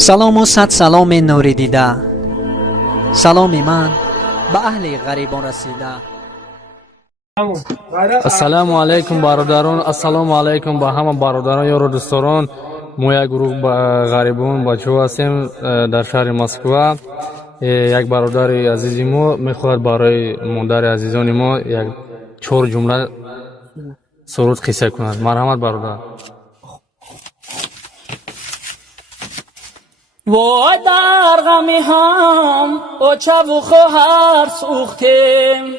سلام و صد سلام نوری دیده. سلام من به اهل غریبان رسیده. السلام علیکم برادران، السلام علیکم با همه برادران یار و دوستان. ما یک گروه غریبان بچه‌ها هستیم در شهر مسکو. یک برادر عزیز ما میخواهد برای مادر عزیزان ما یک 4 جمله سرود قصه کند. مرحمت برادر. وای در غمی هم او چو خواهر سوختیم،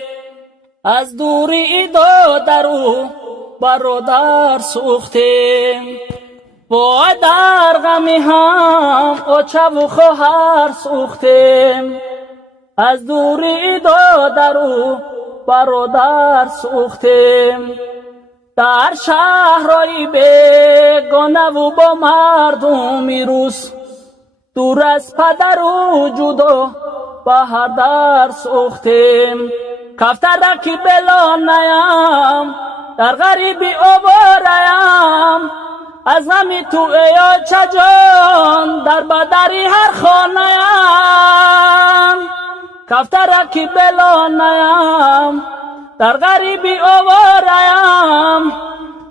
از دوری دو درو برادر سوختیم. وای در غمی هم او چو خواهر سوختیم، از دوری دو درو برادر سوختیم. در شهرهای بیگانه و با مردمی روز، دور از پدر و جدا به هر در سوختیم. کفتر کی بلا نیم، در غریبی آواریم، از غمی تو ایا چجان در بدری هر خانیم. کفتر کی بلا نیم، در غریبی آواریم،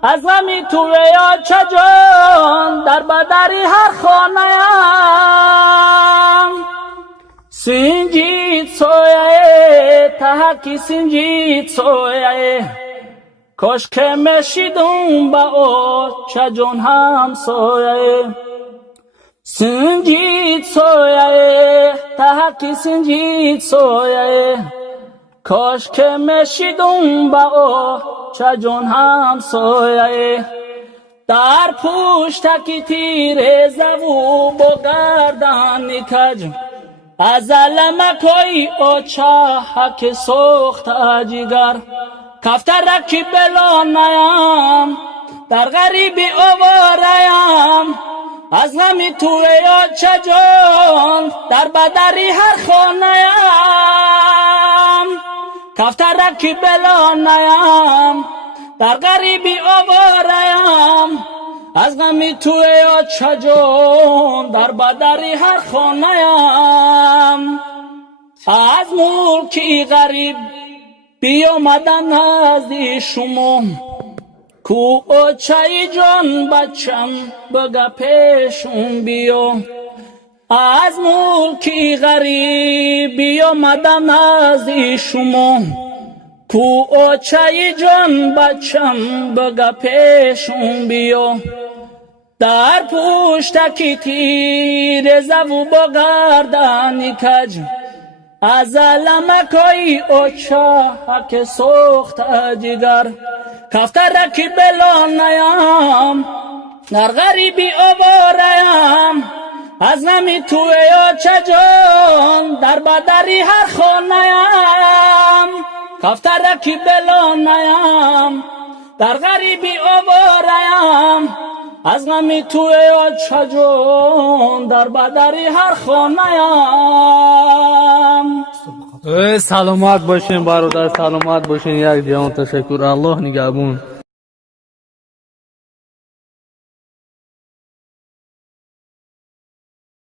از غمی تو ایا چجان در بدری هر خانیم. سنجید سویه تحکی سنجید سویه، کاش که مشیدم با او چجان هم سویه. سنجید سویه تحکی سنجید سویه، کاش که مشیدم با او چجان هم سویه. در پشتکی تیر زو با گردن کج، از علمکای او چاهک سوخت جگر. کفتر کی بلا نیم، در غریبی آواریم، از غمی تو یا چجان در بدری هر خانیم. کفتر کی بلا نیم، در غریبی آواریم، از غمی تو یا چجان در بدری هر خانیم. از ملکی غریب بیامدن نزد شما، کو چای جان بچم بگه پیشون بیا. از ملکی غریب بیامدن نزد شما، کو چای جان بچم بگه پیشون بیا. در پشتکی تیر زو با گردن کج، از علمکای او چاهک سوخت جگر. کفتر کی بلا نیم، در غریبی آواریم، از غمی تو یا چجان در بدری هر خانیم. کفتر کی بلا نیم، در غریبی آواریم، از غمی تو یا چجان در بدری هر خانیم. سلامت باشین برادر، سلامت باشین. یک جهان تشکر. الله نگهبان.